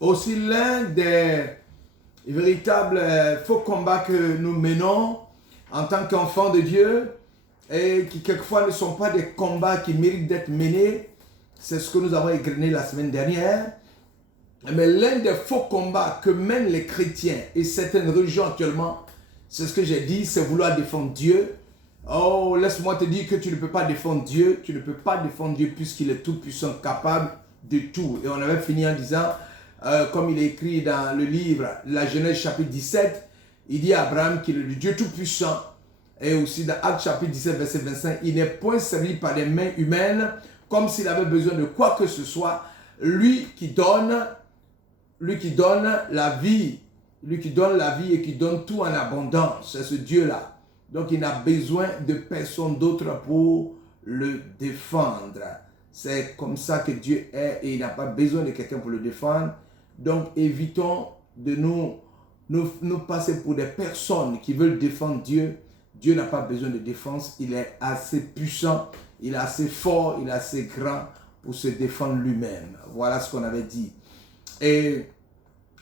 Aussi l'un des véritables faux combats que nous menons en tant qu'enfants de Dieu et qui quelquefois ne sont pas des combats qui méritent d'être menés, c'est ce que nous avons égrené la semaine dernière. Mais l'un des faux combats que mènent les chrétiens et certaines religions actuellement, c'est ce que j'ai dit, c'est vouloir défendre Dieu. Oh, laisse-moi te dire que tu ne peux pas défendre Dieu. Tu ne peux pas défendre Dieu puisqu'il est tout puissant, capable de tout. Et on avait fini en disant, comme il est écrit dans le livre, la Genèse chapitre 17, il dit à Abraham qu'il est le Dieu tout puissant. Et aussi dans Actes chapitre 17, verset 25, il n'est point servi par des mains humaines, comme s'il avait besoin de quoi que ce soit. Lui qui donne la vie, lui qui donne la vie et qui donne tout en abondance, c'est ce Dieu-là. Donc il n'a besoin de personne d'autre pour le défendre. C'est comme ça que Dieu est et il n'a pas besoin de quelqu'un pour le défendre. Donc évitons de nous passer pour des personnes qui veulent défendre Dieu. Dieu n'a pas besoin de défense, il est assez puissant, il est assez fort, il est assez grand pour se défendre lui-même. Voilà ce qu'on avait dit. Et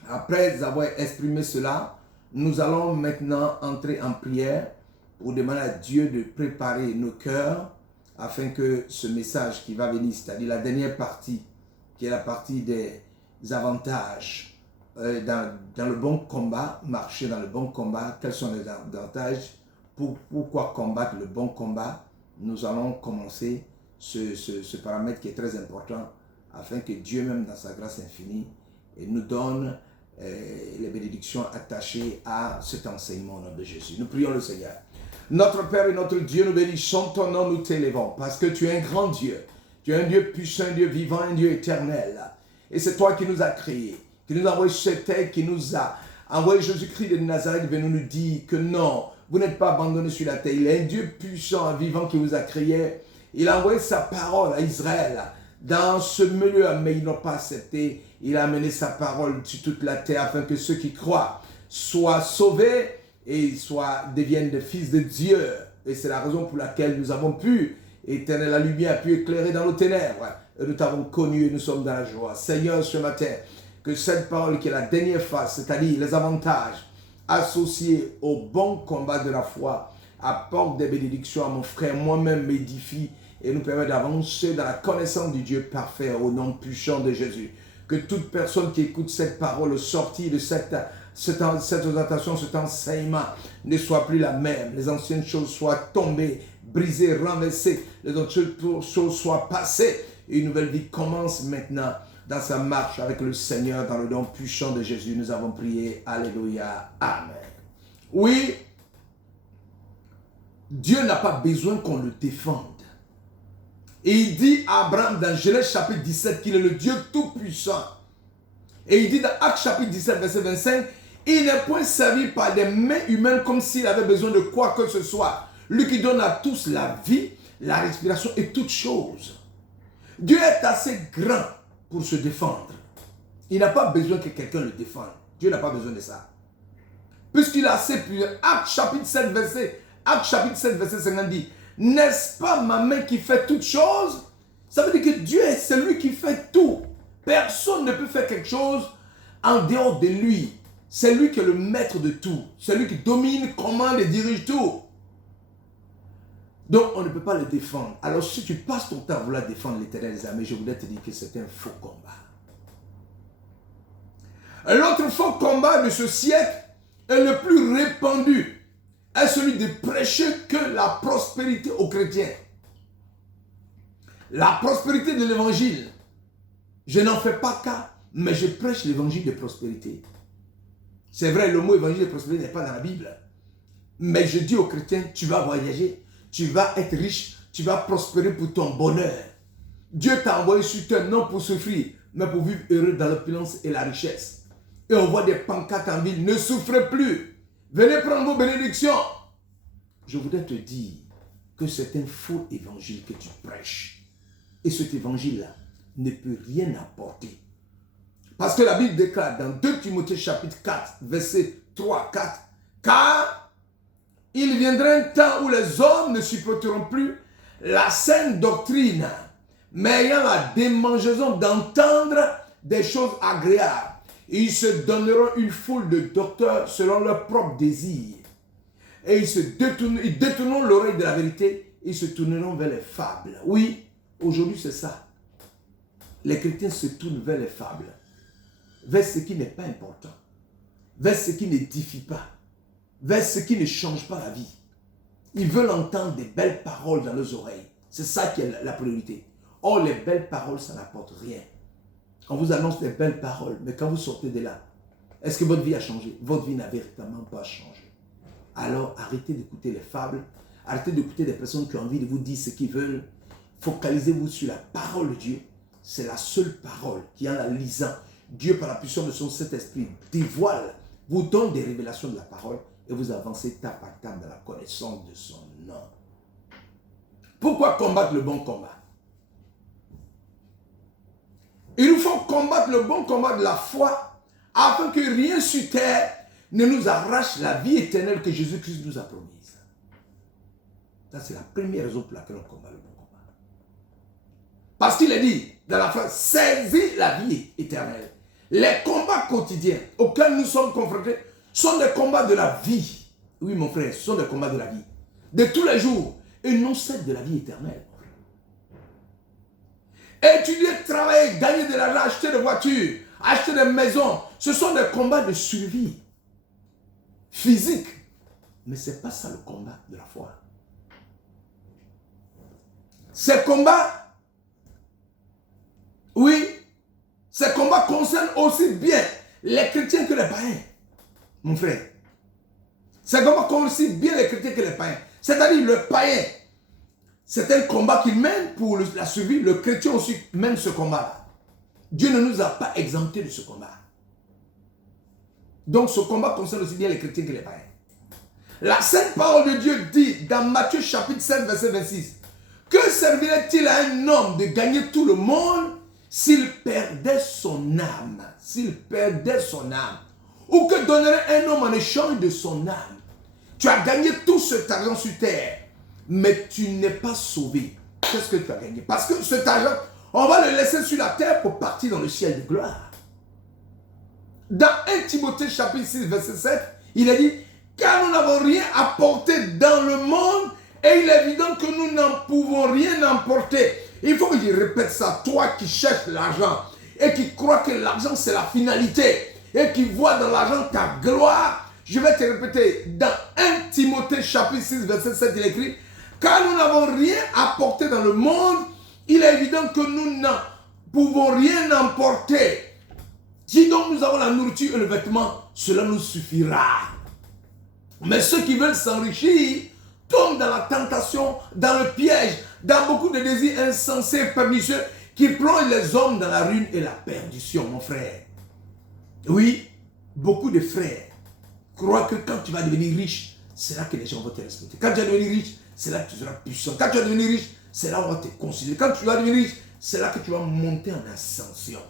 après avoir exprimé cela, nous allons maintenant entrer en prière pour demander à Dieu de préparer nos cœurs afin que ce message qui va venir, c'est-à-dire la dernière partie, qui est la partie des avantages dans le bon combat, marcher dans le bon combat, quels sont les avantages, pourquoi combattre le bon combat, nous allons commencer ce paramètre qui est très important afin que Dieu même dans sa grâce infinie nous donne les bénédictions attachées à cet enseignement au nom de Jésus. Nous prions le Seigneur. Notre Père et notre Dieu, nous bénissons ton nom, nous t'élevons, parce que tu es un grand Dieu. Tu es un Dieu puissant, un Dieu vivant, un Dieu éternel. Et c'est toi qui nous as créés, qui nous a envoyé sur cette terre, qui nous a envoyé Jésus-Christ de Nazareth, venir nous dire que non, vous n'êtes pas abandonnés sur la terre. Il est un Dieu puissant, vivant, qui vous a créé. Il a envoyé sa parole à Israël dans ce milieu, mais ils n'ont pas accepté. Il a amené sa parole sur toute la terre afin que ceux qui croient soient sauvés et deviennent des fils de Dieu. Et c'est la raison pour laquelle nous avons pu, éteindre la lumière, pu éclairer dans nos ténèbres. Et nous t'avons connu et nous sommes dans la joie. Seigneur, ce matin, que cette parole qui est la dernière phase, c'est-à-dire les avantages associés au bon combat de la foi, apporte des bénédictions à mon frère, moi-même m'édifie et nous permet d'avancer dans la connaissance du Dieu parfait au nom puissant de Jésus. Que toute personne qui écoute cette parole sortie de cette exhortation, cet enseignement ne soit plus la même. Les anciennes choses soient tombées, brisées, renversées. Les anciennes choses soient passées. Et une nouvelle vie commence maintenant dans sa marche avec le Seigneur dans le nom puissant de Jésus. Nous avons prié. Alléluia. Amen. Oui, Dieu n'a pas besoin qu'on le défende. Et il dit à Abraham dans Genèse chapitre 17 qu'il est le Dieu tout-puissant. Et il dit dans Actes chapitre 17 verset 25, il n'est point servi par des mains humaines comme s'il avait besoin de quoi que ce soit. Lui qui donne à tous la vie, la respiration et toutes choses. Dieu est assez grand pour se défendre. Il n'a pas besoin que quelqu'un le défende. Dieu n'a pas besoin de ça. Puisqu'il est assez puissant. Actes chapitre 7 verset 50 dit, n'est-ce pas ma main qui fait toutes choses? Ça veut dire que Dieu est celui qui fait tout. Personne ne peut faire quelque chose en dehors de lui. C'est lui qui est le maître de tout. C'est lui qui domine, commande et dirige tout. Donc on ne peut pas le défendre. Alors si tu passes ton temps à vouloir défendre l'Éternel des armées, je voudrais te dire que c'est un faux combat. L'autre faux combat de ce siècle est le plus répandu. Est celui de prêcher que la prospérité aux chrétiens. La prospérité de l'évangile. Je n'en fais pas cas, mais je prêche l'évangile de prospérité. C'est vrai, le mot évangile de prospérité n'est pas dans la Bible. Mais je dis aux chrétiens, tu vas voyager, tu vas être riche, tu vas prospérer pour ton bonheur. Dieu t'a envoyé sur terre non pour souffrir, mais pour vivre heureux dans l'opulence et la richesse. Et on voit des pancartes en ville, ne souffrez plus. Venez prendre vos bénédictions. Je voudrais te dire que c'est un faux évangile que tu prêches. Et cet évangile-là ne peut rien apporter. Parce que la Bible déclare dans 2 Timothée chapitre 4, verset 3-4, car il viendra un temps où les hommes ne supporteront plus la saine doctrine, mais ayant la démangeaison d'entendre des choses agréables Ils se donneront une foule de docteurs selon leurs propres désirs. Et ils détourneront l'oreille de la vérité. Ils se tourneront vers les fables. Oui, aujourd'hui c'est ça. Les chrétiens se tournent vers les fables. Vers ce qui n'est pas important. Vers ce qui n'édifie pas. Vers ce qui ne change pas la vie. Ils veulent entendre des belles paroles dans leurs oreilles. C'est ça qui est la priorité. Or, les belles paroles, ça n'apporte rien. On vous annonce des belles paroles, mais quand vous sortez de là, est-ce que votre vie a changé? Votre vie n'a véritablement pas changé. Alors, arrêtez d'écouter les fables. Arrêtez d'écouter des personnes qui ont envie de vous dire ce qu'ils veulent. Focalisez-vous sur la parole de Dieu. C'est la seule parole qui, en la lisant, Dieu, par la puissance de son Saint-Esprit, dévoile, vous donne des révélations de la parole et vous avancez étape par étape dans la connaissance de son nom. Pourquoi combattre le bon combat? Il nous faut combattre le bon combat de la foi afin que rien sur terre ne nous arrache la vie éternelle que Jésus-Christ nous a promise. Ça, c'est la première raison pour laquelle on combat le bon combat. Parce qu'il est dit dans la phrase, saisis la vie éternelle. Les combats quotidiens auxquels nous sommes confrontés sont des combats de la vie. Oui, mon frère, ce sont des combats de la vie. De tous les jours. Et non celle de la vie éternelle. Étudier, travailler, gagner de l'argent, acheter des voitures, acheter des maisons, ce sont des combats de survie physique. Mais ce n'est pas ça le combat de la foi. Ces combats, oui, ces combats concernent aussi bien les chrétiens que les païens, mon frère. Ces combats concernent aussi bien les chrétiens que les païens. C'est-à-dire le païen, c'est un combat qu'il mène pour la survie. Le chrétien aussi mène ce combat-là. Dieu ne nous a pas exemptés de ce combat. Donc ce combat concerne aussi bien les chrétiens que les païens. La sainte parole de Dieu dit dans Matthieu chapitre 7 verset 26, que servirait-il à un homme de gagner tout le monde s'il perdait son âme? S'il perdait son âme. Ou que donnerait un homme en échange de son âme? Tu as gagné tout cet argent sur terre, mais tu n'es pas sauvé. Qu'est-ce que tu as gagné? Parce que cet argent, on va le laisser sur la terre pour partir dans le ciel de gloire. Dans 1 Timothée chapitre 6 verset 7, il a dit, car nous n'avons rien apporté dans le monde et il est évident que nous n'en pouvons rien emporter. Il faut que je répète ça, toi qui cherches l'argent et qui crois que l'argent c'est la finalité et qui vois dans l'argent ta gloire. Je vais te répéter, dans 1 Timothée chapitre 6 verset 7, il écrit, car nous n'avons rien apporté dans le monde, il est évident que nous n'en pouvons rien emporter. Si donc nous avons la nourriture et le vêtement, cela nous suffira. Mais ceux qui veulent s'enrichir tombent dans la tentation, dans le piège, dans beaucoup de désirs insensés et pernicieux qui plongent les hommes dans la ruine et la perdition, mon frère. Oui, beaucoup de frères croient que quand tu vas devenir riche, c'est là que les gens vont te respecter. Quand tu vas devenir riche, c'est là que tu seras puissant. Quand tu vas devenir riche, c'est là où on va te considérer. Quand tu vas devenir riche, c'est là que tu vas monter en ascension.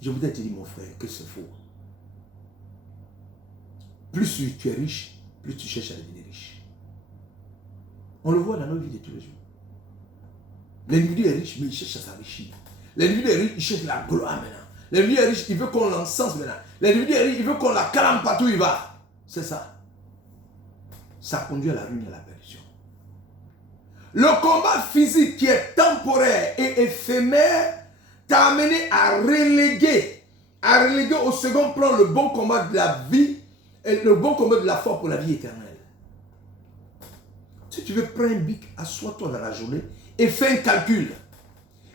Je voudrais te dire, mon frère, que c'est faux. Plus tu es riche, plus tu cherches à devenir riche. On le voit dans nos vies de tous les jours. L'individu est riche, mais il cherche à s'enrichir. L'individu est riche, il cherche la gloire maintenant. L'individu est riche, il veut qu'on l'encense maintenant. L'individu est riche, il veut qu'on l'acclame partout où il va. C'est ça. Ça conduit à la ruine et à la perdition. Le combat physique qui est temporaire et éphémère t'a amené à reléguer au second plan le bon combat de la vie et le bon combat de la foi pour la vie éternelle. Si tu veux prendre un bic, assois-toi dans la journée et fais un calcul.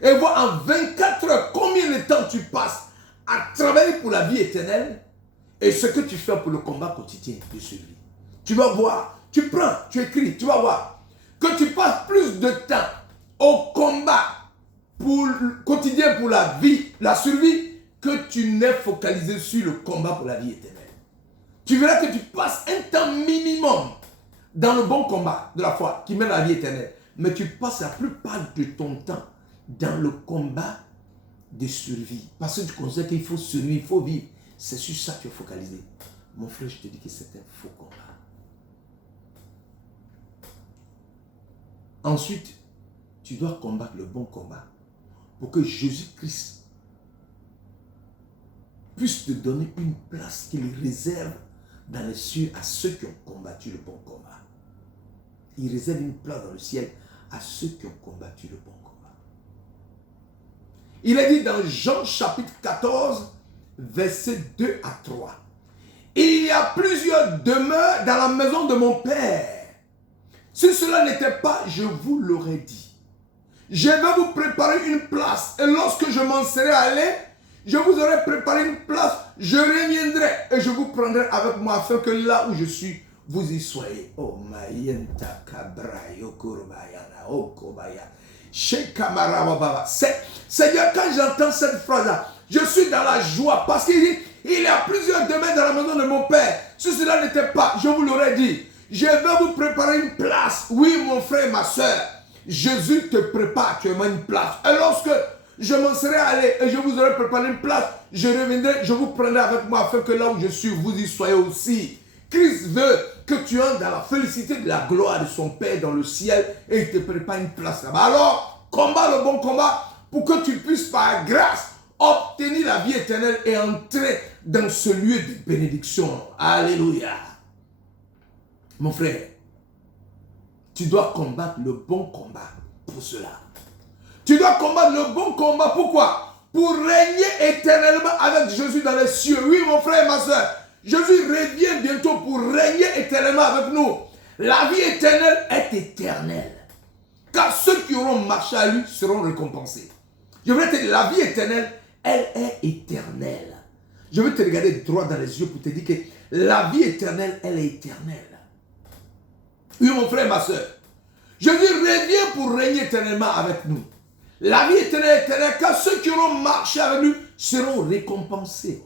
Et vois en 24 heures combien de temps tu passes à travailler pour la vie éternelle et ce que tu fais pour le combat quotidien de survie. Tu vas voir, tu prends, tu écris, tu vas voir que tu passes plus de temps au combat quotidien pour la vie, la survie, que tu n'es focalisé sur le combat pour la vie éternelle. Tu verras que tu passes un temps minimum dans le bon combat de la foi qui mène à la vie éternelle. Mais tu passes la plupart de ton temps dans le combat de survie. Parce que tu considères qu'il faut survivre, il faut vivre. C'est sur ça que tu es focalisé. Mon frère, je te dis que c'est un faux combat. Ensuite, tu dois combattre le bon combat pour que Jésus-Christ puisse te donner une place qu'il réserve dans les cieux à ceux qui ont combattu le bon combat. Il réserve une place dans le ciel à ceux qui ont combattu le bon combat. Il est dit dans Jean chapitre 14, versets 2 à 3. Il y a plusieurs demeures dans la maison de mon Père. Si cela n'était pas, je vous l'aurais dit. Je vais vous préparer une place. Et lorsque je m'en serai allé, je vous aurai préparé une place. Je reviendrai et je vous prendrai avec moi afin que là où je suis, vous y soyez. Oh, Mayenta Kabrayo Kurbayana, oh Kobaya. Seigneur, quand j'entends cette phrase-là, je suis dans la joie parce qu'il dit, il y a plusieurs demeures dans la maison de mon Père. Si cela n'était pas, je vous l'aurais dit. Je vais vous préparer une place. Oui, mon frère et ma soeur, Jésus te prépare actuellement une place. Et lorsque je m'en serai allé et je vous aurai préparé une place, je reviendrai, je vous prendrai avec moi afin que là où je suis, vous y soyez aussi. Christ veut que tu entres dans la félicité de la gloire de son Père dans le ciel et il te prépare une place là-bas. Alors, combat le bon combat pour que tu puisses par grâce obtenir la vie éternelle et entrer dans ce lieu de bénédiction. Alléluia. Mon frère, tu dois combattre le bon combat pour cela. Tu dois combattre le bon combat. Pourquoi? Pour régner éternellement avec Jésus dans les cieux. Oui, mon frère et ma soeur, Jésus revient bientôt pour régner éternellement avec nous. La vie éternelle est éternelle. Car ceux qui auront marché à lui seront récompensés. Je veux te dire, la vie éternelle, elle est éternelle. Je veux te regarder droit dans les yeux pour te dire que la vie éternelle, elle est éternelle. Oui, mon frère et ma soeur, Jésus revient pour régner éternellement avec nous. La vie éternelle est éternelle, car ceux qui auront marché avec lui seront récompensés.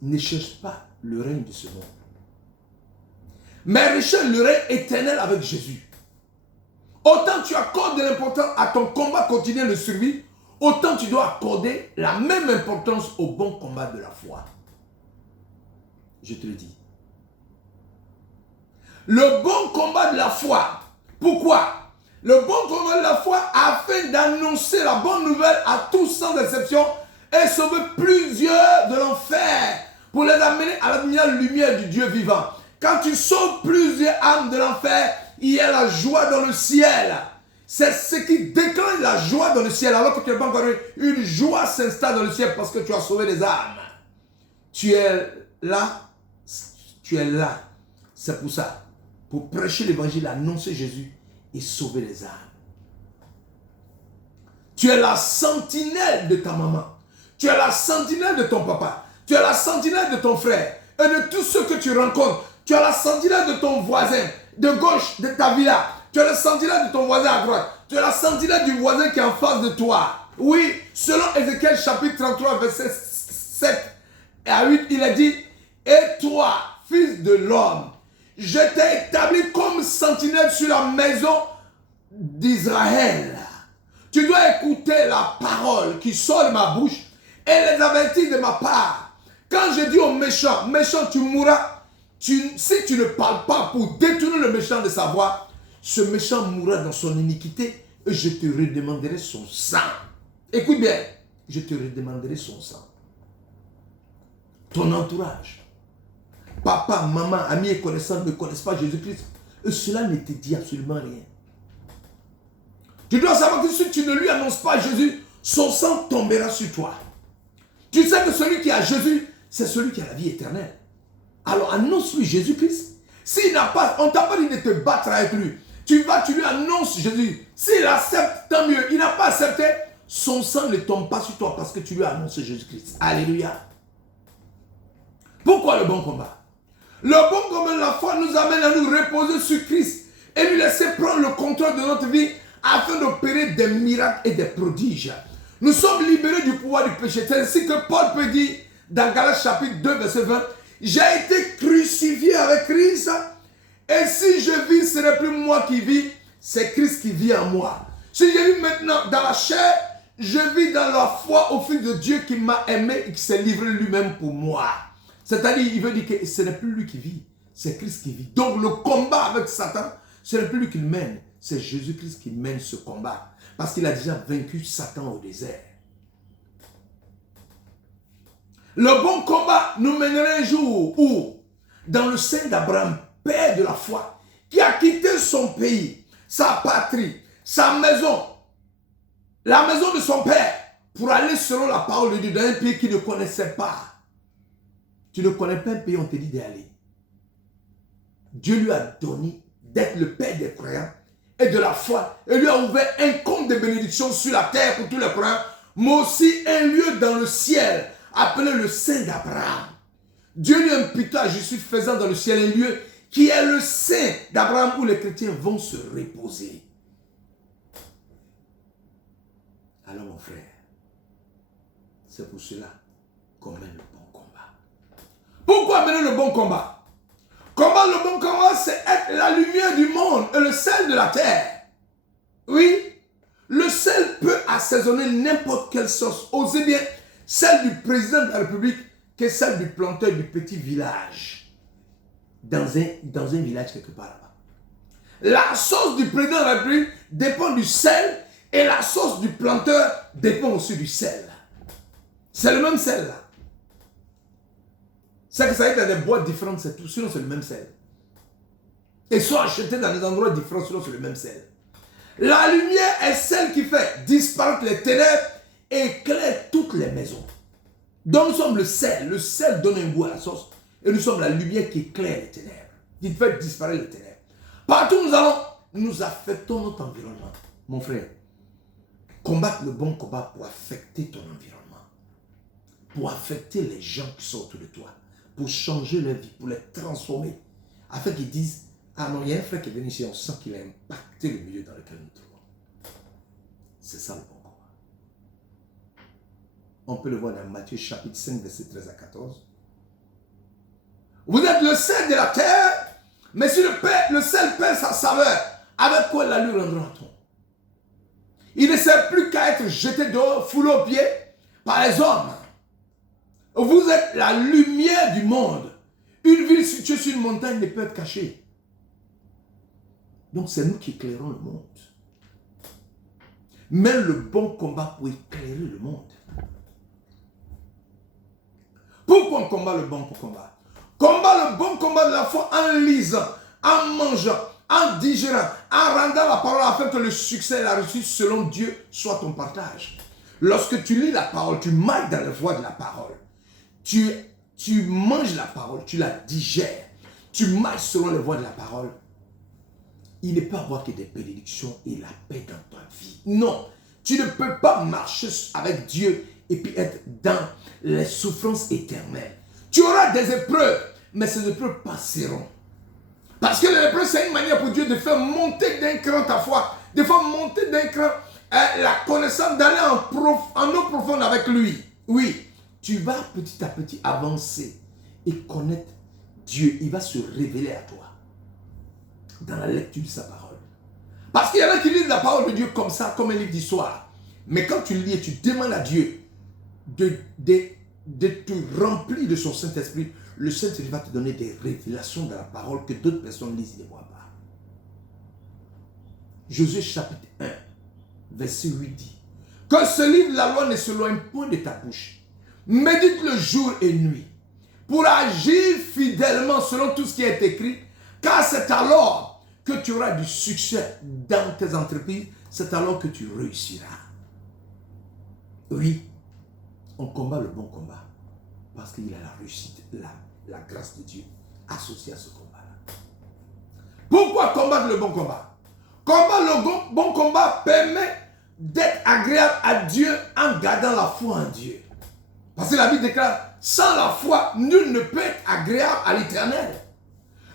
Ne cherche pas le règne de ce monde, mais recherche le règne éternel avec Jésus. Autant tu accordes de l'importance à ton combat quotidien de survie, autant tu dois accorder la même importance au bon combat de la foi. Je te le dis. Le bon combat de la foi. Pourquoi? Le bon combat de la foi afin d'annoncer la bonne nouvelle à tous sans exception et sauver plusieurs de l'enfer pour les amener à la lumière du Dieu vivant. Quand tu sauves plusieurs âmes de l'enfer, il y a la joie dans le ciel. C'est ce qui déclenche la joie dans le ciel. Alors que tu n'es pas encore une joie s'installe dans le ciel parce que tu as sauvé des âmes. Tu es là. Tu es là. C'est pour ça. Pour prêcher l'évangile, annoncer Jésus et sauver les âmes. Tu es la sentinelle de ta maman. Tu es la sentinelle de ton papa. Tu es la sentinelle de ton frère. Et de tous ceux que tu rencontres. Tu es la sentinelle de ton voisin. De gauche de ta villa. Tu es la sentinelle de ton voisin à droite. Tu es la sentinelle du voisin qui est en face de toi. Oui, selon Ézéchiel chapitre 33, verset 7 à 8, il a dit, et toi, fils de l'homme, je t'ai établi comme sentinelle sur la maison d'Israël. Tu dois écouter la parole qui sort de ma bouche et les avertir de ma part. Quand je dis au méchant, méchant tu mourras, si tu ne parles pas pour détourner le méchant de sa voie, ce méchant mourra dans son iniquité et je te redemanderai son sang. Écoute bien, je te redemanderai son sang. Ton entourage, papa, maman, amis et connaissants ne connaissent pas Jésus-Christ. Et cela ne te dit absolument rien. Tu dois savoir que si tu ne lui annonces pas Jésus, son sang tombera sur toi. Tu sais que celui qui a Jésus, c'est celui qui a la vie éternelle. Alors annonce-lui Jésus-Christ. S'il n'a pas, on ne t'a pas dit de te battre avec lui. Tu lui annonces Jésus. S'il accepte, tant mieux. Il n'a pas accepté, son sang ne tombe pas sur toi parce que tu lui as annoncé Jésus-Christ. Alléluia. Pourquoi le bon combat? Le bon combat de la foi nous amène à nous reposer sur Christ et lui laisser prendre le contrôle de notre vie afin d'opérer des miracles et des prodiges. Nous sommes libérés du pouvoir du péché. C'est ainsi que Paul peut dire dans Galates chapitre 2 verset 20, j'ai été crucifié avec Christ et si je vis, ce n'est plus moi qui vis, c'est Christ qui vit en moi. Si je vis maintenant dans la chair, je vis dans la foi au Fils de Dieu qui m'a aimé et qui s'est livré lui-même pour moi. C'est-à-dire, il veut dire que ce n'est plus lui qui vit, c'est Christ qui vit. Donc le combat avec Satan, ce n'est plus lui qui le mène, c'est Jésus-Christ qui mène ce combat. Parce qu'il a déjà vaincu Satan au désert. Le bon combat nous mènerait un jour où, dans le sein d'Abraham, père de la foi, qui a quitté son pays, sa patrie, sa maison, la maison de son père, pour aller selon la parole de Dieu dans un pays qu'il ne connaissait pas. Tu ne connais pas un pays, on te dit d'aller. Dieu lui a donné d'être le père des croyants et de la foi, et lui a ouvert un compte de bénédiction sur la terre pour tous les croyants, mais aussi un lieu dans le ciel, appelé le sein d'Abraham. Dieu lui imputa, je suis faisant dans le ciel un lieu qui est le sein d'Abraham où les chrétiens vont se reposer. Alors mon frère, c'est pour cela qu'on mène le bon combat. Pourquoi mener le bon combat? Combattre le bon combat, c'est être la lumière du monde et le sel de la terre. Oui, le sel peut assaisonner n'importe quelle sauce. Osez bien celle du président de la République que celle du planteur du petit village. Dans un village quelque part là-bas. La sauce du président de la République dépend du sel et la sauce du planteur dépend aussi du sel. C'est le même sel là. C'est que ça va être dans des boîtes différentes, c'est tout, sinon c'est le même sel. Et sont achetés dans des endroits différents, sinon c'est le même sel. La lumière est celle qui fait disparaître les ténèbres et éclaire toutes les maisons. Donc nous sommes le sel. Le sel donne un goût à la sauce. Et nous sommes la lumière qui éclaire les ténèbres, qui fait disparaître les ténèbres. Partout où nous allons, nous affectons notre environnement. Mon frère, combattre le bon combat pour affecter ton environnement, pour affecter les gens qui sont autour de toi, pour changer leur vie, pour les transformer, afin qu'ils disent, ah non, il y a un frère qui est venu ici, on sent qu'il a impacté le milieu dans lequel nous nous trouvons. C'est ça le bon combat. On peut le voir dans Matthieu chapitre 5, verset 13 à 14. Vous êtes le sel de la terre, mais si le sel perd sa saveur, avec quoi la lui rendra-t-on? Il ne sert plus qu'à être jeté dehors, foulé aux pieds par les hommes. Vous êtes la lumière du monde. Une ville située sur une montagne ne peut être cachée. Donc c'est nous qui éclairons le monde. Mène le bon combat pour éclairer le monde. Pourquoi on combat le bon combat? Combat le bon combat de la foi en lisant, en mangeant, en digérant, en rendant la parole afin que le succès et la réussite selon Dieu soient ton partage. Lorsque tu lis la parole, tu marches dans la voie de la parole. Tu manges la parole, tu la digères. Tu marches selon les voies de la parole. Il ne peut y avoir que des bénédictions et la paix dans ta vie. Non, tu ne peux pas marcher avec Dieu et puis être dans les souffrances éternelles. Tu auras des épreuves, mais ces épreuves passeront. Parce que l'épreuve, c'est une manière pour Dieu de faire monter d'un cran ta foi, de faire monter d'un cran la connaissance, d'aller en eau profonde avec lui. Oui, tu vas petit à petit avancer et connaître Dieu. Il va se révéler à toi dans la lecture de sa parole. Parce qu'il y en a qui lisent la parole de Dieu comme ça, comme un livre d'histoire. Mais quand tu lis et tu demandes à Dieu de te remplir de son Saint-Esprit, le Saint-Esprit va te donner des révélations dans la parole que d'autres personnes lisent et ne voient pas. Josué chapitre 1, verset 8 dit que ce livre de la loi ne s'éloigne point de ta bouche. Médite-le jour et nuit pour agir fidèlement selon tout ce qui est écrit, car c'est alors que tu auras du succès dans tes entreprises, c'est alors que tu réussiras. Oui, on combat le bon combat parce qu'il y a la réussite, la grâce de Dieu associée à ce combat-là. Pourquoi combattre le bon combat? Combattre le bon combat permet d'être agréable à Dieu en gardant la foi en Dieu. Parce que la Bible déclare, sans la foi, nul ne peut être agréable à l'Éternel.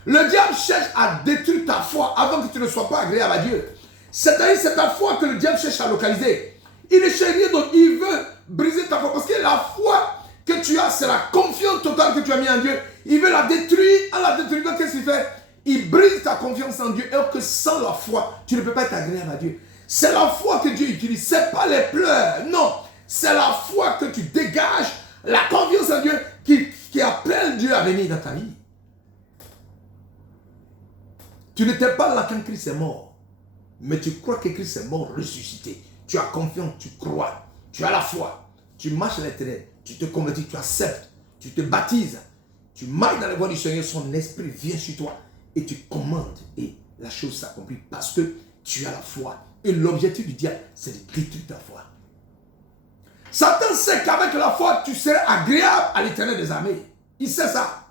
Le diable cherche à détruire ta foi avant que tu ne sois pas agréable à Dieu. C'est-à-dire, c'est ta foi que le diable cherche à localiser. Il ne cherche rien d'autre. Il veut briser ta foi. Parce que la foi que tu as, c'est la confiance totale que tu as mis en Dieu. Il veut la détruire. En la détruisant, qu'est-ce qu'il fait? Il brise ta confiance en Dieu. Alors que sans la foi, tu ne peux pas être agréable à Dieu. C'est la foi que Dieu utilise. Ce n'est pas les pleurs. Non. C'est la foi que tu dégages. La confiance en Dieu qui appelle Dieu à venir dans ta vie. Tu n'étais pas là quand Christ est mort. Mais tu crois que Christ est mort, ressuscité. Tu as confiance, tu crois. Tu as la foi. Tu marches à l'intérieur. Tu te convertis, tu acceptes. tu te baptises, tu marches dans la voie du Seigneur, son esprit vient sur toi et tu commandes et la chose s'accomplit parce que tu as la foi. Et l'objectif du diable, c'est de détruire ta foi. Satan sait qu'avec la foi, tu serais agréable à l'Éternel des armées. Il sait ça.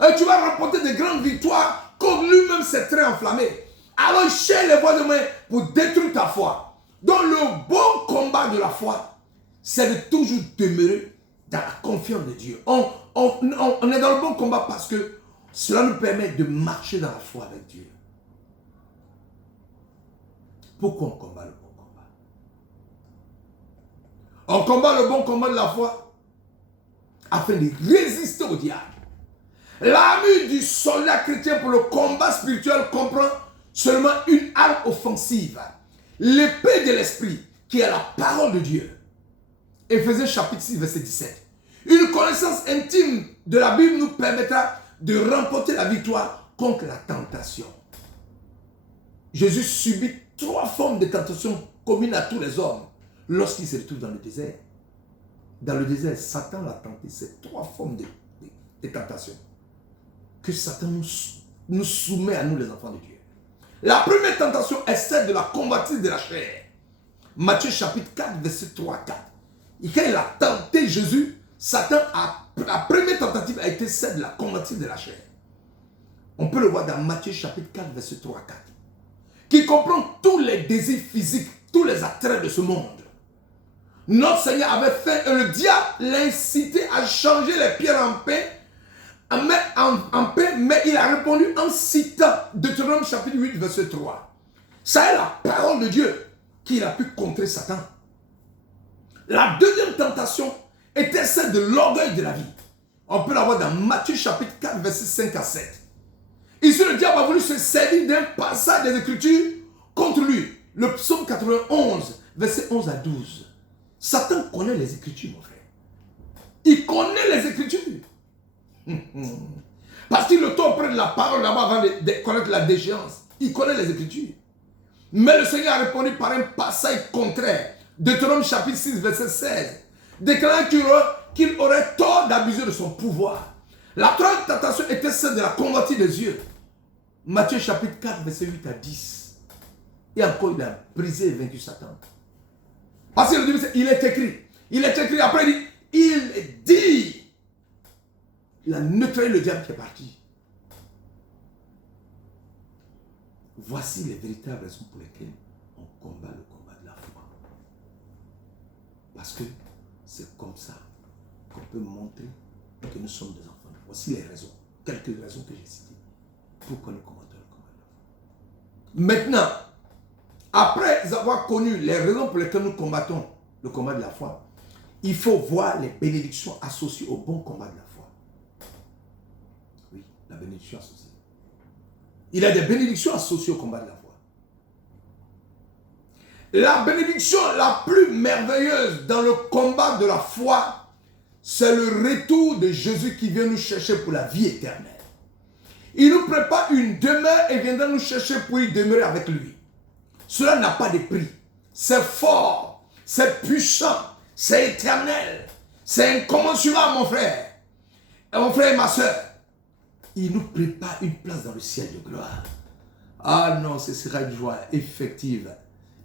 Et tu vas remporter de grandes victoires comme lui-même s'est très enflammé. Alors il cherche les voies de main pour détruire ta foi. Donc le bon combat de la foi, c'est de toujours demeurer dans la confiance de Dieu. On est dans le bon combat parce que cela nous permet de marcher dans la foi avec Dieu. Pourquoi on combat le bon combat? On combat le bon combat de la foi afin de résister au diable. L'armure du soldat chrétien pour le combat spirituel comprend seulement une arme offensive. L'épée de l'esprit qui est la parole de Dieu. Éphésiens chapitre 6 verset 17. Une connaissance intime de la Bible nous permettra de remporter la victoire contre la tentation. Jésus subit 3 formes de tentation communes à tous les hommes lorsqu'il se retrouve dans le désert. Dans le désert, Satan l'a tenté. C'est 3 formes de tentation que Satan nous soumet à nous les enfants de Dieu. La première tentation est celle de la convoitise de la chair. Matthieu chapitre 4 verset 3 à 4. Et quand il a tenté Jésus, la première tentative a été celle de la convoitise de la chair. On peut le voir dans Matthieu chapitre 4 verset 3 à 4. Qui comprend tous les désirs physiques, tous les attraits de ce monde. Notre Seigneur avait fait et le diable l'a incité à changer les pierres en pain, mais il a répondu en citant Deutéronome chapitre 8 verset 3. Ça est la parole de Dieu qu'il a pu contrer Satan. La deuxième tentation était celle de l'orgueil de la vie. On peut la voir dans Matthieu chapitre 4 verset 5 à 7. Ici, le diable a voulu se servir d'un passage des Écritures contre lui. Le psaume 91, verset 11 à 12. Satan connaît les Écritures, mon frère. Il connaît les Écritures. Parce qu'il le tord près de la parole là-bas avant de connaître la déchéance. Il connaît les Écritures. Mais le Seigneur a répondu par un passage contraire. Deutéronome chapitre 6, verset 16. Déclarant qu'il aurait tort d'abuser de son pouvoir. La troisième tentation était celle de la convoitise des yeux. Matthieu chapitre 4, verset 8 à 10. Et encore, il a brisé et vaincu Satan. Parce qu'il dit, il est écrit. Il est écrit, après il dit. Il a neutralisé le diable qui est parti. Voici les véritables raisons pour lesquelles on combat le combat de la foi. Parce que c'est comme ça qu'on peut montrer que nous sommes des enfants. Voici les raisons, quelques raisons que j'ai citées. Pourquoi nous combattons le combat de la foi. Maintenant, après avoir connu les raisons pour lesquelles nous combattons le combat de la foi, il faut voir les bénédictions associées au bon combat de la foi. Oui, la bénédiction associée. Il y a des bénédictions associées au combat de la foi. La bénédiction la plus merveilleuse dans le combat de la foi, c'est le retour de Jésus qui vient nous chercher pour la vie éternelle. Il nous prépare une demeure et viendra nous chercher pour y demeurer avec lui. Cela n'a pas de prix. C'est fort, c'est puissant, c'est éternel, c'est incommensurable, mon frère. Et mon frère et ma soeur, il nous prépare une place dans le ciel de gloire. Ah non, ce sera une joie effective,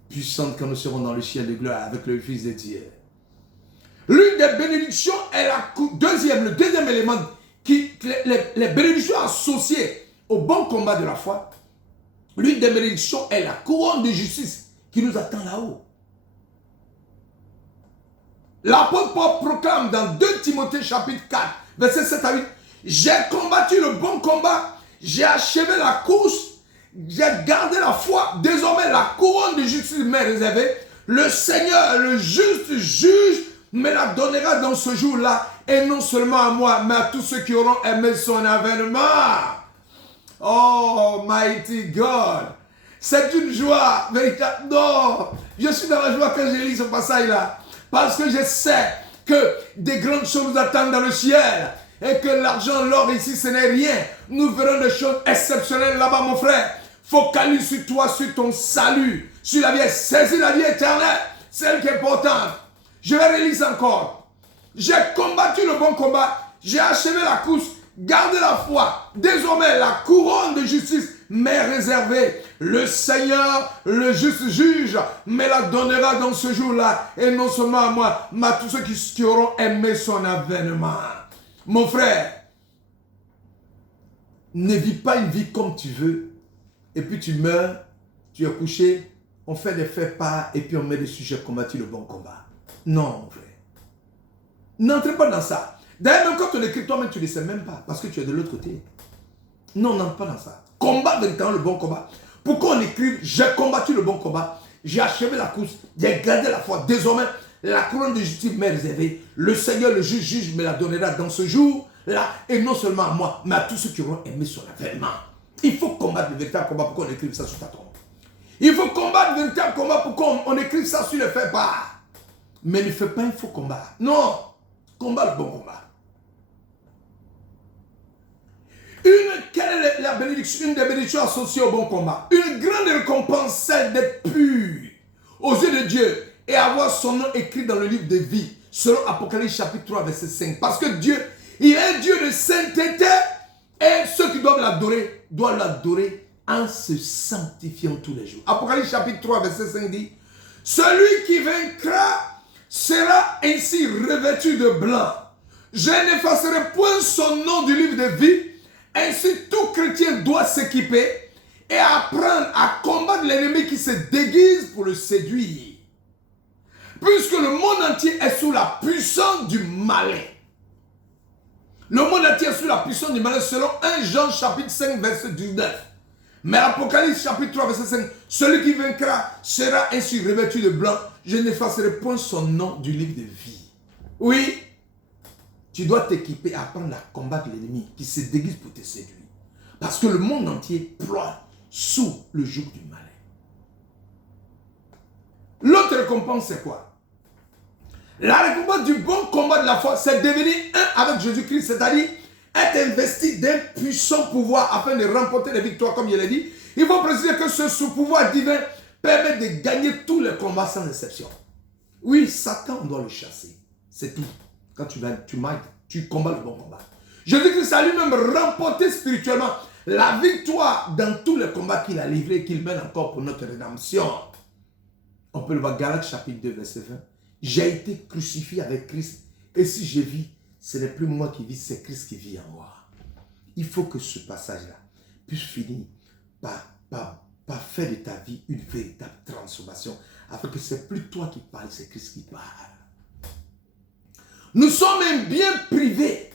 puissante quand nous serons dans le ciel de gloire avec le Fils de Dieu. L'une des bénédictions est le deuxième élément, les bénédictions associées au bon combat de la foi. L'une des bénédictions est la couronne de justice qui nous attend là-haut. L'apôtre Paul proclame dans 2 Timothée chapitre 4, verset 7 à 8, « J'ai combattu le bon combat, j'ai achevé la course, j'ai gardé la foi, désormais la couronne de justice m'est réservée. Le Seigneur, le juste juge, me la donnera dans ce jour-là, et non seulement à moi, mais à tous ceux qui auront aimé son avènement. » Oh, mighty God! C'est une joie véritable. Non, je suis dans la joie quand je lis ce passage-là. Parce que je sais que des grandes choses nous attendent dans le ciel. Et que l'argent, l'or ici, ce n'est rien. Nous verrons des choses exceptionnelles là-bas, mon frère. Focalise sur toi, sur ton salut, sur la vie. Saisis la vie éternelle, celle qui est importante. Je vais relire encore. J'ai combattu le bon combat. J'ai achevé la course, gardez la foi. Désormais, la couronne de justice m'est réservée. Le Seigneur, le juste juge, me la donnera dans ce jour-là. Et non seulement à moi, mais à tous ceux qui auront aimé son avènement. Mon frère, ne vis pas une vie comme tu veux. Et puis tu meurs, tu es couché, on fait des faits part et puis on met des sujets combattus le bon combat. Non, mon frère. N'entrez pas dans ça. D'ailleurs, même quand on écrit, toi-même, tu ne le sais même pas parce que tu es de l'autre côté. Non, n'entre pas dans ça. Combat véritablement le bon combat. Pourquoi on écrit, j'ai combattu le bon combat, j'ai achevé la course, j'ai gardé la foi. Désormais, la couronne de justice m'est réservée. Le Seigneur, le juge, me la donnera dans ce jour-là. Et non seulement à moi, mais à tous ceux qui auront aimé son avènement. Il faut combattre le véritable combat pour qu'on écrive ça sur ta tombe. Il faut combattre le véritable combat pour qu'on écrive ça sur le fait pas. Mais ne fais pas un faux combat. Non. Combat le bon combat. Quelle est la bénédiction? Une des bénédictions associées au bon combat. Une grande récompense, celle d'être pur aux yeux de Dieu et avoir son nom écrit dans le livre de vie, selon Apocalypse chapitre 3, verset 5. Parce que Dieu, il est Dieu de sainteté et ceux qui doivent l'adorer en se sanctifiant tous les jours. Apocalypse chapitre 3, verset 5 dit, celui qui vaincra sera ainsi revêtu de blanc. Je n'effacerai point son nom du livre de vie. Ainsi, tout chrétien doit s'équiper et apprendre à combattre l'ennemi qui se déguise pour le séduire. Puisque le monde entier est sous la puissance du malin. Le monde entier est sous la puissance du malin selon 1 Jean chapitre 5 verset 19. Mais Apocalypse chapitre 3 verset 5, celui qui vaincra sera ainsi revêtu de blanc. Je n'effacerai point son nom du livre de vie. Oui. Tu dois t'équiper à apprendre à combattre l'ennemi qui se déguise pour te séduire. Parce que le monde entier ploie sous le joug du malin. L'autre récompense, c'est quoi? La récompense du bon combat de la foi, c'est devenir un avec Jésus-Christ, c'est-à-dire être investi d'un puissant pouvoir afin de remporter les victoires, comme je l'ai dit. Il faut préciser que ce sous-pouvoir divin permet de gagner tous les combats sans exception. Oui, Satan, on doit le chasser. C'est tout. Quand tu combats le bon combat. Jésus-Christ a lui-même remporté spirituellement la victoire dans tous les combats qu'il a livrés et qu'il mène encore pour notre rédemption. On peut le voir, Galates chapitre 2, verset 20. J'ai été crucifié avec Christ et si je vis, ce n'est plus moi qui vis, c'est Christ qui vit en moi. Il faut que ce passage-là puisse finir par faire de ta vie une véritable transformation afin que ce n'est plus toi qui parles, c'est Christ qui parle. Nous sommes un bien privé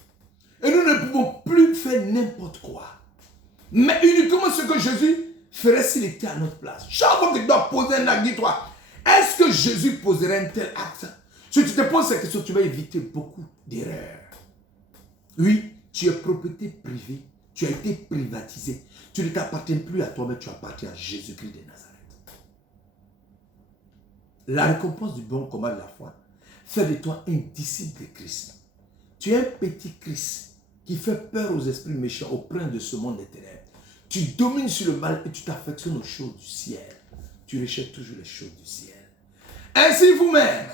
et nous ne pouvons plus faire n'importe quoi. Mais uniquement ce que Jésus ferait s'il était à notre place. Chaque fois que tu dois poser un acte, dis-toi, est-ce que Jésus poserait un tel acte? Si tu te poses cette question, tu vas éviter beaucoup d'erreurs. Oui, tu es propriété privée, tu as été privatisé. Tu ne t'appartiens plus à toi, mais tu appartiens à Jésus-Christ de Nazareth. La récompense du bon combat de la foi, fais de toi un disciple de Christ. Tu es un petit Christ qui fait peur aux esprits méchants, aux princes de ce monde des ténèbres. Tu domines sur le mal et tu t'affectionnes aux choses du ciel. Tu recherches toujours les choses du ciel. Ainsi vous-même,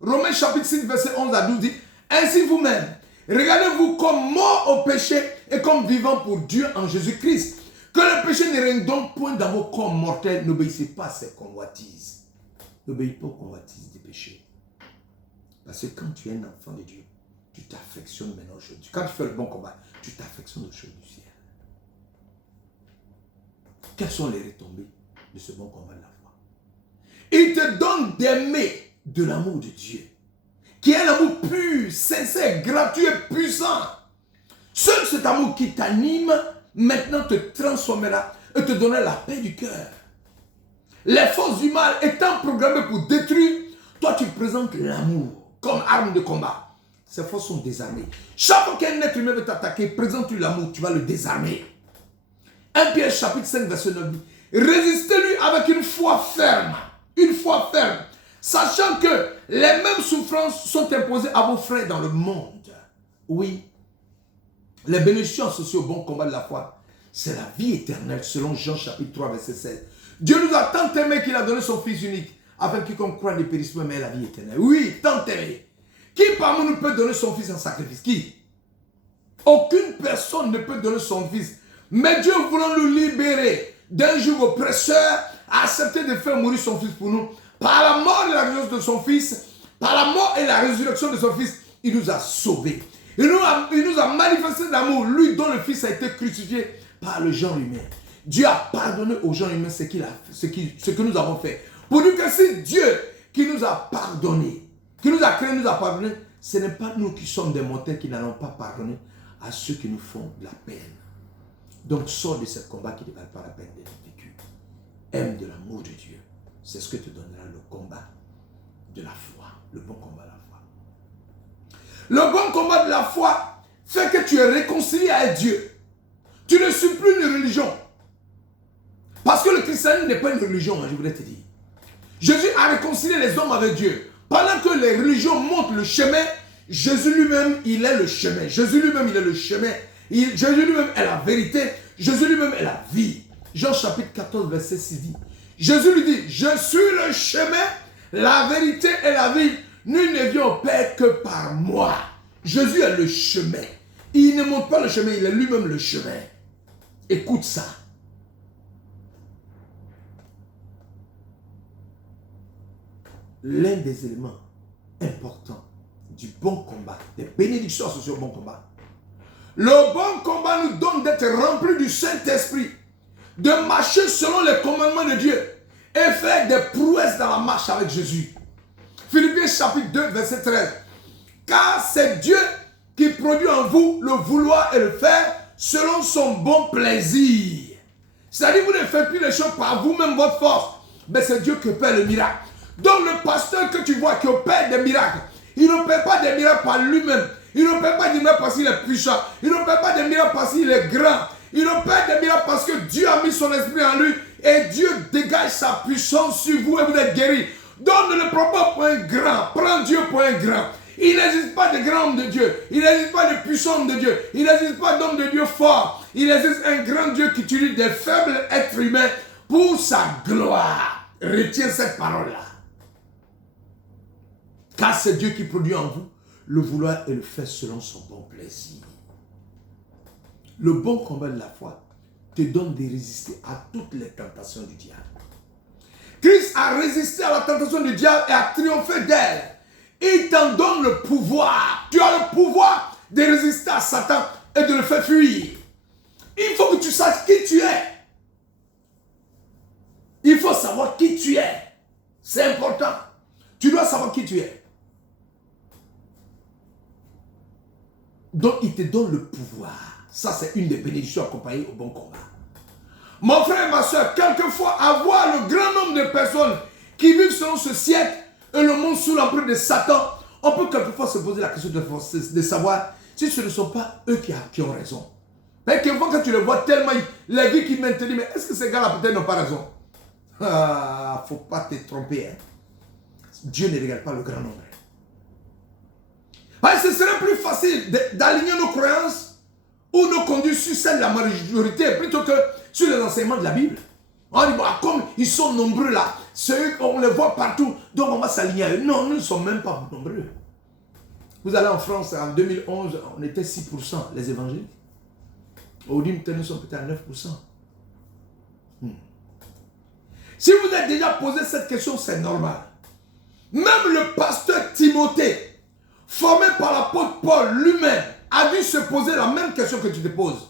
Romains chapitre 6, verset 11 à 12 dit, ainsi vous-même, regardez-vous comme mort au péché et comme vivant pour Dieu en Jésus-Christ. Que le péché ne règne donc point dans vos corps mortels. N'obéissez pas à ses convoitises. N'obéis pas aux convoitises des péchés. Parce que quand tu es un enfant de Dieu, tu t'affectionnes maintenant aux choses. Quand tu fais le bon combat, tu t'affectionnes aux choses du ciel. Quelles sont les retombées de ce bon combat de la foi? Il te donne d'aimer de l'amour de Dieu, qui est un amour pur, sincère, gratuit et puissant. Seul cet amour qui t'anime, maintenant te transformera et te donnera la paix du cœur. Les forces du mal étant programmées pour détruire, toi tu présentes l'amour comme arme de combat. Ces forces sont désarmées. Chaque fois qu'un être humain veut t'attaquer, présente-lui l'amour, tu vas le désarmer. 1 Pierre chapitre 5 verset 9 dit, résistez-lui avec une foi ferme, sachant que les mêmes souffrances sont imposées à vos frères dans le monde. Oui, les bénédictions associées au bon combat de la foi, c'est la vie éternelle selon Jean chapitre 3 verset 16. Dieu nous a tant aimé qu'il a donné son Fils unique, afin que quiconque croit ne périsse point mais ait la vie éternelle. Oui, tant aimé. Qui parmi nous peut donner son Fils en sacrifice? Qui? Aucune personne ne peut donner son fils. Mais Dieu voulant nous libérer d'un joug oppresseur, a accepté de faire mourir son fils pour nous. Par la mort et la résurrection de son fils, par la mort et la résurrection de son fils, il nous a sauvés. Il nous a manifesté d'amour, lui dont le fils a été crucifié par le genre humain. Dieu a pardonné au genre humain ce que nous avons fait. Pour dire que c'est Dieu qui nous a pardonné, qui nous a créé, nous a pardonné, ce n'est pas nous qui sommes des mortels qui n'allons pas pardonner à ceux qui nous font de la peine. Donc sors de ce combat qui ne valent pas la peine d'être vécu. Aime de l'amour de Dieu. C'est ce que te donnera le combat de la foi. Le bon combat de la foi. Le bon combat de la foi fait que tu es réconcilié avec Dieu. Tu ne suis plus une religion. Parce que le christianisme n'est pas une religion, je voulais te dire. Jésus a réconcilié les hommes avec Dieu. Pendant que les religions montrent le chemin, Jésus lui-même, il est le chemin. Jésus lui-même, il est le chemin. Jésus lui-même est la vérité. Jésus lui-même est la vie. Jean chapitre 14, verset 6 dit. Jésus lui dit, je suis le chemin, la vérité et la vie. Nul ne vient au Père que par moi. Jésus est le chemin. Il ne montre pas le chemin, il est lui-même le chemin. Écoute ça. L'un des éléments importants du bon combat, des bénédictions associées au bon combat. Le bon combat nous donne d'être remplis du Saint-Esprit, de marcher selon les commandements de Dieu et faire des prouesses dans la marche avec Jésus. Philippiens chapitre 2, verset 13. Car c'est Dieu qui produit en vous le vouloir et le faire selon son bon plaisir. C'est-à-dire que vous ne faites plus les choses par vous-même, votre force, mais c'est Dieu qui opère le miracle. Donc le pasteur que tu vois qui opère des miracles, il n'opère pas des miracles par lui-même. Il n'opère pas des miracles parce qu'il est puissant. Il n'opère pas des miracles parce qu'il est grand. Il opère des miracles parce que Dieu a mis son esprit en lui et Dieu dégage sa puissance sur vous et vous êtes guéris. Donc ne le prends pas pour un grand. Prends Dieu pour un grand. Il n'existe pas de grand homme de Dieu. Il n'existe pas de puissant homme de Dieu. Il n'existe pas d'homme de Dieu fort. Il existe un grand Dieu qui utilise des faibles êtres humains pour sa gloire. Retiens cette parole-là. Car c'est Dieu qui produit en vous le vouloir et le faire selon son bon plaisir. Le bon combat de la foi te donne de résister à toutes les tentations du diable. Christ a résisté à la tentation du diable et a triomphé d'elle. Il t'en donne le pouvoir. Tu as le pouvoir de résister à Satan et de le faire fuir. Il faut que tu saches qui tu es. Il faut savoir qui tu es. C'est important. Tu dois savoir qui tu es. Donc, il te donne le pouvoir. Ça, c'est une des bénédictions accompagnées au bon combat. Mon frère et ma soeur, quelquefois, avoir le grand nombre de personnes qui vivent selon ce siècle et le monde sous l'emprise de Satan, on peut quelquefois se poser la question de savoir si ce ne sont pas eux qui ont raison. Mais quelquefois, quand tu les vois tellement, les vies qui mènent, te disent, mais est-ce que ces gars-là peut-être n'ont pas raison? Ah, faut pas te tromper. Hein. Dieu ne regarde pas le grand nombre. Ce serait plus facile d'aligner nos croyances ou nos conduites sur celle de la majorité plutôt que sur les enseignements de la Bible. On dit, bon, comme ils sont nombreux là, on les voit partout, donc on va s'aligner à eux. Non, nous ne sommes même pas nombreux. Vous allez en France, en 2011, on était 6%, les évangéliques. Aujourd'hui, nous sommes peut-être à 9%. Si vous êtes déjà posé cette question, c'est normal. Même le pasteur Timothée, formé par l'apôtre Paul lui-même, a dû se poser la même question que tu te poses.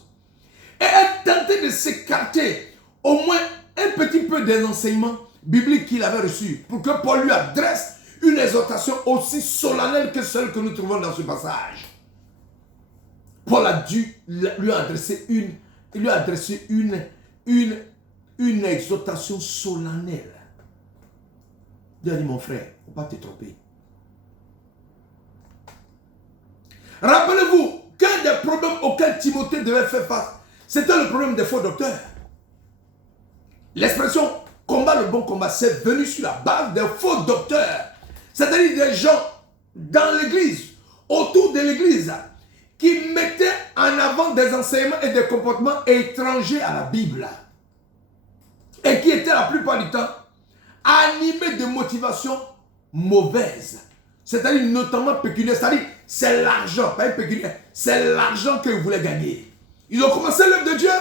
Et a tenté de s'écarter au moins un petit peu des enseignements bibliques qu'il avait reçus pour que Paul lui adresse une exhortation aussi solennelle que celle que nous trouvons dans ce passage. Paul a dû lui adresser une exhortation solennelle. Dieu a dit, mon frère, il ne faut pas te tromper. Rappelez-vous qu'un des problèmes auxquels Timothée devait faire face, c'était le problème des faux docteurs. L'expression « combat le bon combat » c'est venu sur la base des faux docteurs. C'est-à-dire des gens dans l'église, autour de l'église, qui mettaient en avant des enseignements et des comportements étrangers à la Bible. Et qui étaient la plupart du temps animés de motivations mauvaises. C'est-à-dire notamment pécuniaire, c'est-à-dire c'est l'argent, pas pécuniaire, c'est l'argent qu'ils voulaient gagner. Ils ont commencé l'œuvre de Dieu,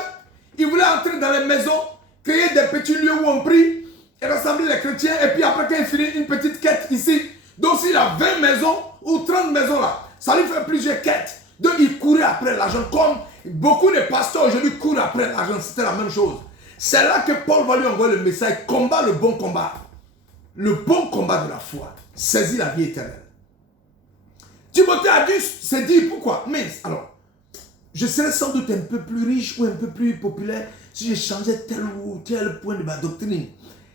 ils voulaient entrer dans les maisons, créer des petits lieux où on prie, et rassembler les chrétiens, et puis après quand il finit une petite quête ici, donc s'il a 20 maisons ou 30 maisons là, ça lui fait plusieurs quêtes. Donc il courait après l'argent, comme beaucoup de pasteurs aujourd'hui courent après l'argent, c'était la même chose. C'est là que Paul va lui envoyer le message, combat le bon combat. Le bon combat de la foi. Saisis la vie éternelle. Timothée a dû se dire pourquoi. Mais alors, je serais sans doute un peu plus riche ou un peu plus populaire si je changeais tel ou tel point de ma doctrine.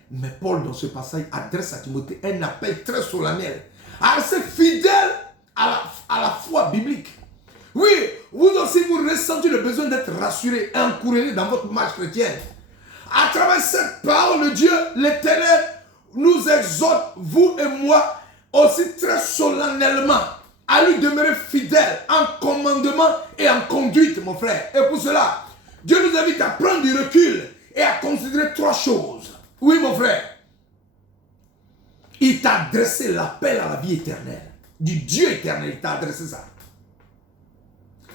Mais Paul, dans ce passage, adresse à Timothée un appel très solennel à rester fidèle à la foi biblique. Oui, vous aussi, vous ressentez le besoin d'être rassuré, encouragé dans votre marche chrétienne. À travers cette parole de Dieu, l'Éternel nous exhorte, vous et moi, aussi très solennellement, à lui demeurer fidèle en commandement et en conduite, mon frère. Et pour cela, Dieu nous invite à prendre du recul et à considérer 3 choses. Oui, mon frère. Il t'a adressé l'appel à la vie éternelle. Du Dieu éternel, il t'a adressé ça.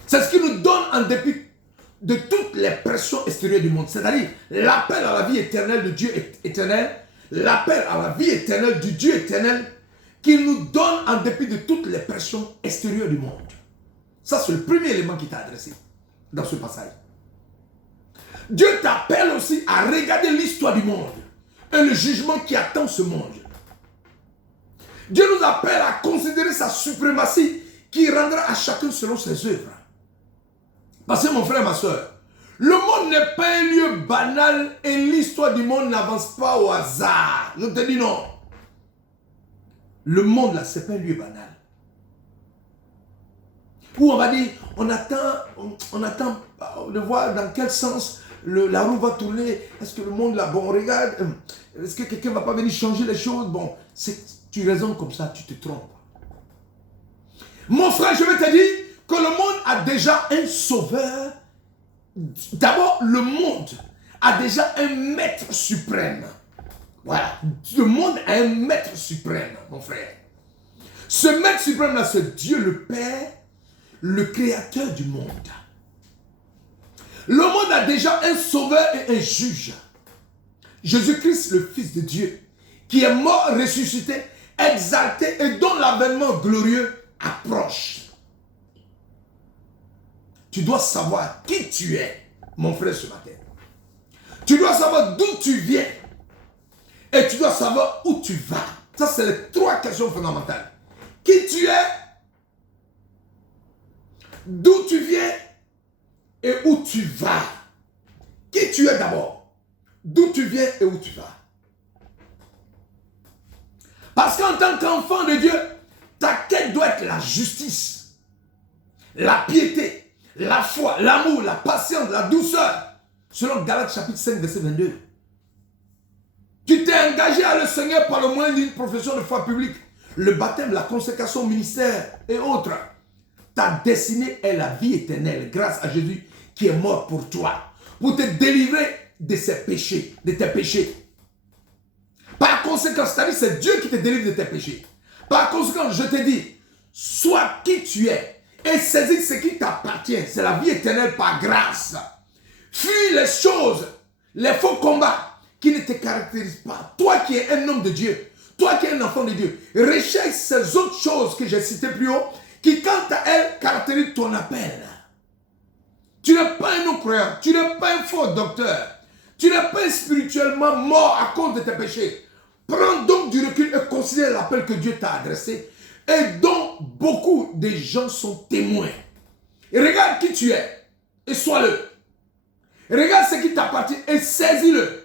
C'est ce qui nous donne en dépit de toutes les pressions extérieures du monde. C'est-à-dire l'appel à la vie éternelle de Dieu éternel, l'appel à la vie éternelle du Dieu éternel, qu'il nous donne en dépit de toutes les pressions extérieures du monde. Ça, c'est le premier élément qui t'a adressé dans ce passage. Dieu t'appelle aussi à regarder l'histoire du monde et le jugement qui attend ce monde. Dieu nous appelle à considérer sa suprématie qui rendra à chacun selon ses œuvres. Parce que mon frère, ma soeur, le monde n'est pas un lieu banal et l'histoire du monde n'avance pas au hasard. Je te dis non. Le monde là, c'est pas un lieu banal. Où on va dire, on attend de voir dans quel sens la roue va tourner. Est-ce que le monde là, bon, regarde, est-ce que quelqu'un ne va pas venir changer les choses? Bon, tu raisonnes comme ça, tu te trompes. Mon frère, je vais te dire que le monde a déjà un sauveur. D'abord, le monde a déjà un maître suprême. Voilà. Le monde a un maître suprême, mon frère. Ce maître suprême là, c'est Dieu le Père, le créateur du monde. Le monde a déjà un sauveur et un juge. Jésus-Christ, le Fils de Dieu, qui est mort, ressuscité, exalté et dont l'avènement glorieux approche. Tu dois savoir qui tu es, mon frère, ce matin. Tu dois savoir d'où tu viens. Et tu dois savoir où tu vas. Ça, c'est les 3 questions fondamentales. Qui tu es, d'où tu viens et où tu vas. Qui tu es d'abord, d'où tu viens et où tu vas. Parce qu'en tant qu'enfant de Dieu, ta quête doit être la justice, la piété, la foi, l'amour, la patience, la douceur. Selon Galates chapitre 5, verset 22. Tu t'es engagé à le Seigneur par le moyen d'une profession de foi publique. Le baptême, la consécration au ministère et autres. Ta destinée est la vie éternelle grâce à Jésus qui est mort pour toi. Pour te délivrer de ses péchés, de tes péchés. Par conséquent, c'est-à-dire c'est Dieu qui te délivre de tes péchés. Par conséquent, je te dis, sois qui tu es et saisis ce qui t'appartient. C'est la vie éternelle par grâce. Fuis les choses, les faux combats qui ne te caractérisent pas. Toi qui es un homme de Dieu, toi qui es un enfant de Dieu, recherche ces autres choses que j'ai citées plus haut, qui quant à elles caractérisent ton appel. Tu n'es pas un non-croyant, tu n'es pas un faux docteur, tu n'es pas spirituellement mort à cause de tes péchés. Prends donc du recul et considère l'appel que Dieu t'a adressé et dont beaucoup de gens sont témoins. Et regarde qui tu es et sois-le. Regarde ce qui t'appartient et saisis-le.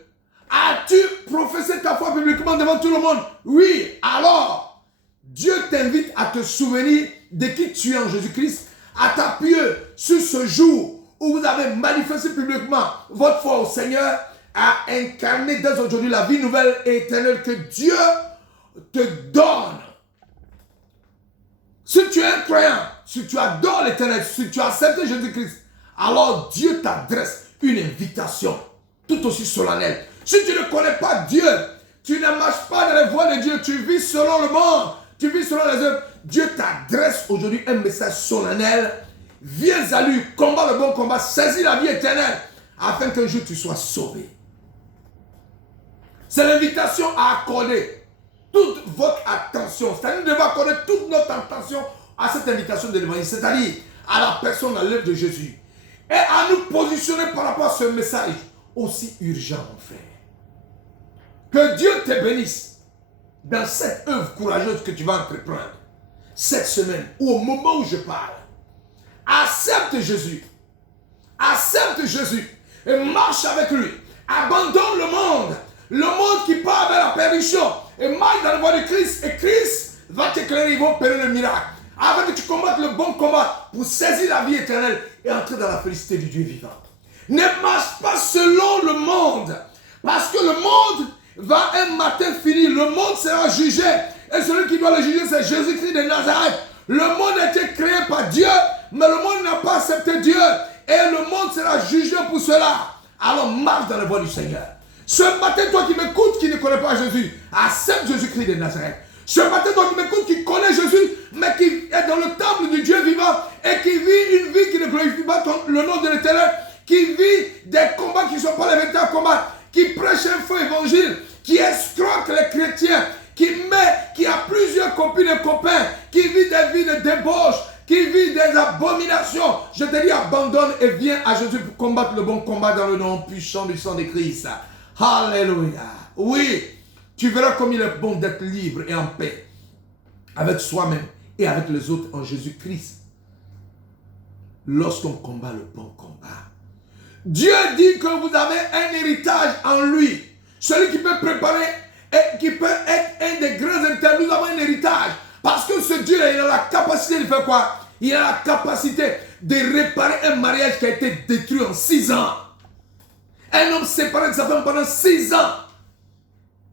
As-tu professé ta foi publiquement devant tout le monde? Oui, alors Dieu t'invite à te souvenir de qui tu es en Jésus-Christ, à t'appuyer sur ce jour où vous avez manifesté publiquement votre foi au Seigneur, à incarner dès aujourd'hui la vie nouvelle et éternelle que Dieu te donne. Si tu es un croyant, si tu adores l'Éternel, si tu as accepté Jésus-Christ, alors Dieu t'adresse une invitation tout aussi solennelle. Si tu ne connais pas Dieu, tu ne marches pas dans les voies de Dieu, tu vis selon le monde, tu vis selon les œuvres, Dieu t'adresse aujourd'hui un message solennel. Viens à lui, combat le bon combat, saisis la vie éternelle, afin qu'un jour tu sois sauvé. C'est l'invitation à accorder toute votre attention. C'est-à-dire nous devons accorder toute notre attention à cette invitation de l'évangile, c'est-à-dire à la personne, à l'œuvre de Jésus. Et à nous positionner par rapport à ce message aussi urgent, mon frère. Que Dieu te bénisse dans cette œuvre courageuse que tu vas entreprendre cette semaine ou au moment où je parle. Accepte Jésus. Accepte Jésus et marche avec lui. Abandonne le monde qui part vers la perdition et marche dans la voie de Christ. Et Christ va t'éclairer, il va opérer le miracle. Afin que tu combattes le bon combat pour saisir la vie éternelle et entrer dans la félicité du Dieu vivant. Ne marche pas selon le monde. Parce que le monde va un matin finir. Le monde sera jugé. Et celui qui doit le juger, c'est Jésus-Christ de Nazareth. Le monde a été créé par Dieu, mais le monde n'a pas accepté Dieu. Et le monde sera jugé pour cela. Alors marche dans la voie du Seigneur. Ce matin, toi qui m'écoutes, qui ne connais pas Jésus, accepte Jésus-Christ de Nazareth. Ce matin, toi qui m'écoutes, qui connais Jésus, mais qui est dans le temple du Dieu vivant et qui vit une vie qui ne glorifie pas le nom de l'Éternel, qui vit des combats qui ne sont pas les véritables combats, qui prêche un faux évangile, qui escroque les chrétiens, qui a plusieurs copines et copains, qui vit des vies de débauche, qui vit des abominations. Je te dis, abandonne et viens à Jésus pour combattre le bon combat dans le nom puissant du sang de Christ. Alléluia. Oui, tu verras comme il est bon d'être libre et en paix avec soi-même et avec les autres en Jésus-Christ lorsqu'on combat le bon combat. Dieu dit que vous avez un héritage en lui. Celui qui peut préparer et qui peut être un des grands héritages. Nous avons un héritage. Parce que ce Dieu-là, il a la capacité de faire quoi? Il a la capacité de réparer un mariage qui a été détruit en 6 ans. Un homme séparé de sa femme pendant 6 ans.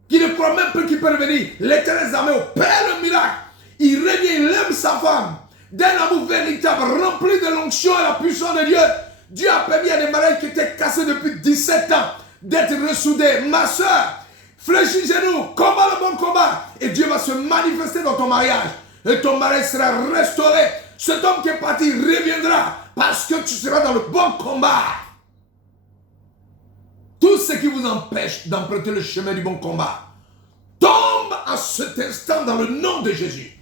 Qui ne croit même plus qu'il peut revenir. L'Éternel des armées opère le miracle. Il revient, il aime sa femme. D'un amour véritable, rempli de l'onction et la puissance de Dieu. Dieu a permis à des mariages qui étaient cassés depuis 17 ans d'être ressoudés. Ma soeur, fléchis les genoux, combat le bon combat. Et Dieu va se manifester dans ton mariage. Et ton mariage sera restauré. Cet homme qui est parti reviendra parce que tu seras dans le bon combat. Tout ce qui vous empêche d'emprunter le chemin du bon combat tombe à cet instant dans le nom de Jésus.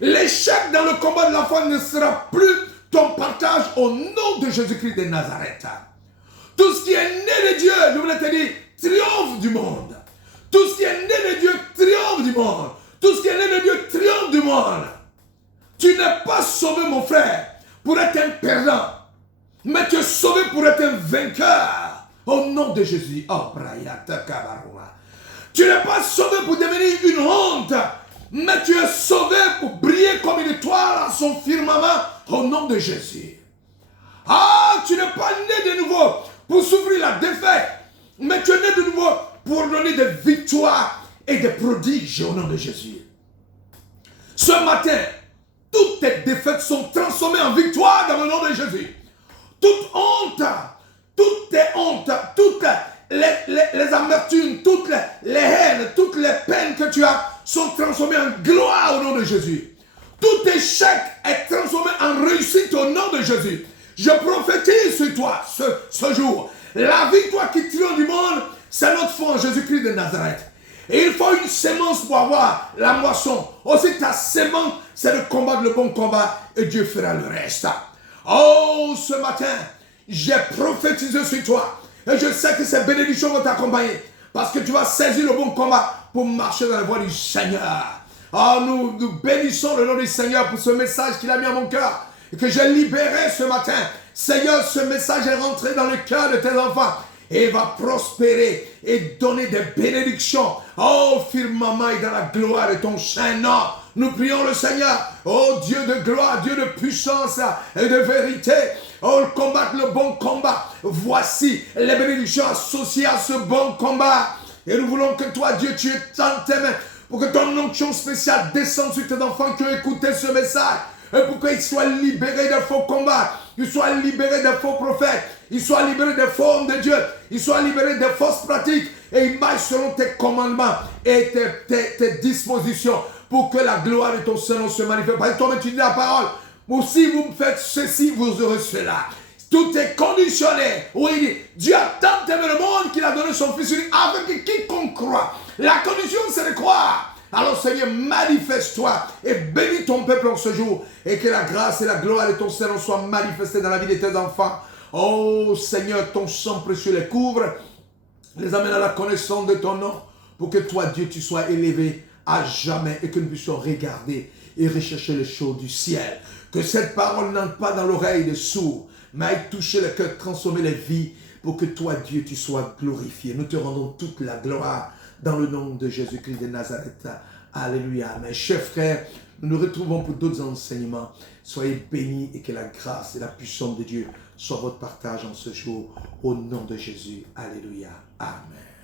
L'échec dans le combat de la foi ne sera plus ton partage au nom de Jésus-Christ de Nazareth. Tout ce qui est né de Dieu, je voulais te dire, triomphe du monde. Tout ce qui est né de Dieu triomphe du monde. Tout ce qui est né de Dieu triomphe du monde. Tu n'es pas sauvé, mon frère, pour être un perdant, mais tu es sauvé pour être un vainqueur. Au nom de Jésus. Oh, tu n'es pas sauvé pour devenir une honte, mais tu es sauvé pour briller comme une étoile à son firmament. Au nom de Jésus. Ah, tu n'es pas né de nouveau pour souffrir la défaite, mais tu es né de nouveau pour donner des victoires et des prodiges au nom de Jésus. Ce matin, toutes tes défaites sont transformées en victoire dans le nom de Jésus. Toute honte, toutes tes hontes, toutes les amertumes, toutes les haines, toutes les peines que tu as sont transformées en gloire au nom de Jésus. Tout échec est transformé en réussite au nom de Jésus. Je prophétise sur toi ce jour. La victoire qui triomphe du monde, c'est notre foi en Jésus-Christ de Nazareth. Et il faut une sémence pour avoir la moisson. Aussi ta sémence, c'est de combattre le bon combat et Dieu fera le reste. Oh, ce matin, j'ai prophétisé sur toi. Et je sais que ces bénédictions vont t'accompagner. Parce que tu vas saisir le bon combat pour marcher dans la voie du Seigneur. Oh, nous bénissons le nom du Seigneur pour ce message qu'il a mis à mon cœur. Et que j'ai libéré ce matin. Seigneur, ce message est rentré dans le cœur de tes enfants. Et il va prospérer et donner des bénédictions. Oh, firmament et dans la gloire de ton Saint-Nom. Nous prions le Seigneur. Oh, Dieu de gloire, Dieu de puissance et de vérité. Oh, combattre le bon combat. Voici les bénédictions associées à ce bon combat. Et nous voulons que toi, Dieu, tu étends tes mains pour que ton onction spéciale descende sur tes enfants qui ont écouté ce message. Et pour qu'ils soient libérés des faux combats. Ils soient libérés des faux prophètes. Ils soient libérés des faux hommes de Dieu. Ils soient libérés des fausses pratiques. Et ils marchent selon tes commandements et tes dispositions. pour que la gloire de ton Saint-Nom se manifeste. Parce que toi, tu dis la parole. Si vous me faites ceci, vous aurez cela. Tout est conditionné. Oui, il dit, Dieu a tant aimé le monde qu'il a donné son Fils unique afin que quiconque croit. La condition, c'est de croire. Alors Seigneur, manifeste-toi et bénis ton peuple en ce jour. Et que la grâce et la gloire de ton Seigneur soient manifestées dans la vie de tes enfants. Oh Seigneur, ton sang précieux les couvre. Les amène à la connaissance de ton nom. Pour que toi, Dieu, tu sois élevé à jamais. Et que nous puissions regarder et rechercher les choses du ciel. Que cette parole n'entre pas dans l'oreille des sourds, mais aille toucher le cœur, transformer les vies, pour que toi, Dieu, tu sois glorifié. Nous te rendons toute la gloire dans le nom de Jésus-Christ de Nazareth. Alléluia. Mes chers frères, nous nous retrouvons pour d'autres enseignements. Soyez bénis et que la grâce et la puissance de Dieu soient votre partage en ce jour. Au nom de Jésus. Alléluia. Amen.